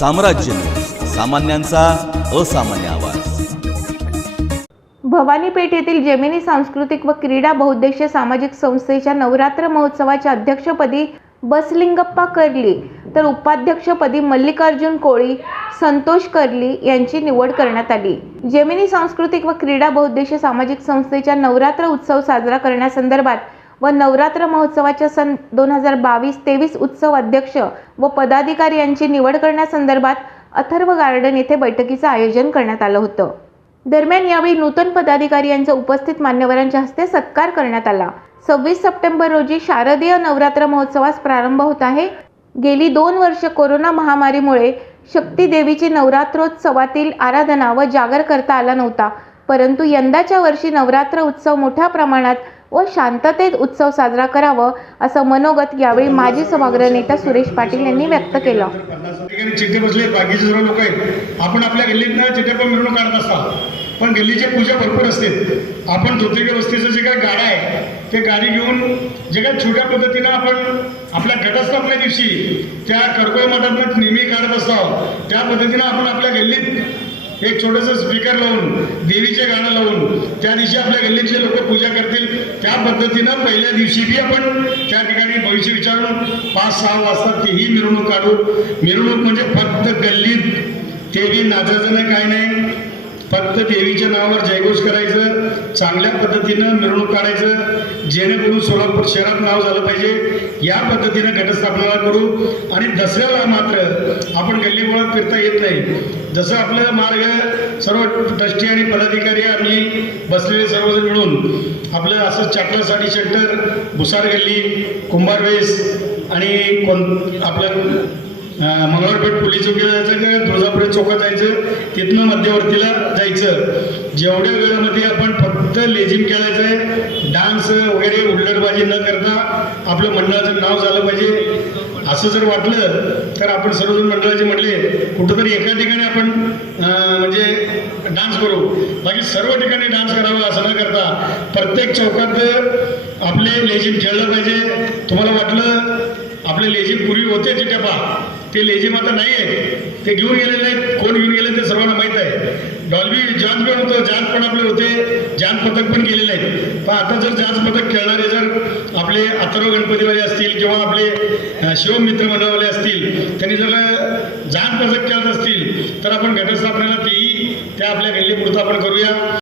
साम्राज्य न्यूज, सामान्यांचा असामान्य आवाज। भवानी पेठ येथील जेमिनी सांस्कृतिक व क्रीडा बहुउद्देशीय सामाजिक संस्थेच्या नवरात्र महोत्सवाच्या अध्यक्षपदी बसलिंगप्पा कर्ली तर उपाध्यक्षपदी मल्लिकार्जुन कोळी, संतोष कर्ली यांची निवड करण्यात आली। जेमिनी सांस्कृतिक व क्रीडा बहुउद्देशीय सामाजिक संस्थेच्या नवरात्र उत्सव साजरा करण्यासंदर्भात व नवरात्र महोत्सवाच्या सन 2022-23 उत्सव अध्यक्ष व पदाधिकारी यांची निवड करण्यासंदर्भात अथर्व गार्डन येथे बैठकीचे आयोजन करण्यात आलं होतं। दरम्यान यावेळी नूतन पदाधिकारी यांचा उपस्थित मान्यवरांच्या हस्ते सत्कार करण्यात आला। 26 सप्टेंबर रोजी शारदीय नवरात्र महोत्सवास प्रारंभ होत आहे। गेली 2 वर्ष कोरोना महामारीमुळे शक्ती देवीची नवरात्रोत्सवातील आराधना व जागर करता आला नव्हता, परंतु यंदाच्या वर्षी नवरात्र उत्सव मोठ्या प्रमाणात व शांततेत उत्सव साजरा करावा असं मनोगत यावेळी माजी सभागृह नेता सुरेश पाटील यांनी व्यक्त केलं। चिठ्ठे बसले, बाकीचे सर्व लोक आहेत, आपण आपल्या गल्लीतनं चिठ्ठे पण मिरवणूक काढत असतात, पण गल्लीची पूजा भरपूर असते। आपण धोतेके वस्तीचं जे काही गाडा आहे ते गाडी घेऊन जे काही छोट्या पद्धतीनं आपण आपल्या घटस्थापने दिवशी त्या कडकोळ मठातनं नेहमी काढत असतो, त्या पद्धतीनं आपण आपल्या गल्लीत एक छोटंसं स्पीकर लावून देवीचे गाणं लावून त्या दिवशी आपल्या गल्लीतले लोक पूजा करतील। त्या पद्धतीनं पहिल्या दिवशी बी आपण त्या ठिकाणी भविष्य विचारून 5-6 वाजता तेही मिरवणूक काढू। मिरवणूक म्हणजे फक्त गल्लीत तेही नाचायचं नाही, काय नाही, फक्त देवीच्या नावावर जयघोष करायचं, चांगल्या पद्धतीनं मिरवणूक काढायचं, जेणेकरून सोलापूर शहरात नाव झालं पाहिजे। या पद्धतीनं घटस्थापना करू आणि दसऱ्याला मात्र आपण गल्लीमुळं फिरता येत नाही। जसं आपलं मार्ग सर्व ट्रस्टी आणि पदाधिकारी आम्ही बसलेले सर्वजण मिळून आपलं असं चाटला साडी सेंटर, भुसार गल्ली, कुंभारवेस आणि आपलं मंगळपेठ पोलीस चौकीला जायचं का तुळजापूर चौकात जायचं, तिथनं मध्यवर्तीला जायचं। जेवढ्या वेळामध्ये आपण फक्त लेझिम खेळायचं आहे, डान्स वगैरे हुल्लडबाजी न करता आपलं मंडळाचं नाव झालं पाहिजे। असं जर वाटलं तर आपण सर्वजण मंडळाचे म्हटले कुठंतरी एका ठिकाणी आपण म्हणजे डान्स करू, बाकी सर्व ठिकाणी डान्स करावा असं न करता प्रत्येक चौकात आपले लेझिम खेळलं पाहिजे। तुम्हाला वाटलं आपले लेझिम पूर्वी होते चिठ्ठ्यापा, ते लेझिम आता नाही आहे, ते घेऊन गेलेले आहेत, कोण घेऊन गेले ते सर्वांना माहीत आहे। डॉल्बी जांज पण होतं, जांज पण आपले होते, जांज पथक पण गेलेले आहेत। पण आता जर जांज पथक खेळणारे जर आपले अथर्व गणपतीवाले असतील किंवा आपले शिवम मित्र मंडळवाले असतील, त्यांनी जर जांज पथक खेळत असतील तर आपण घटस्थापनेला तेही त्या आपल्या गल्लीपुरतं आपण करूया।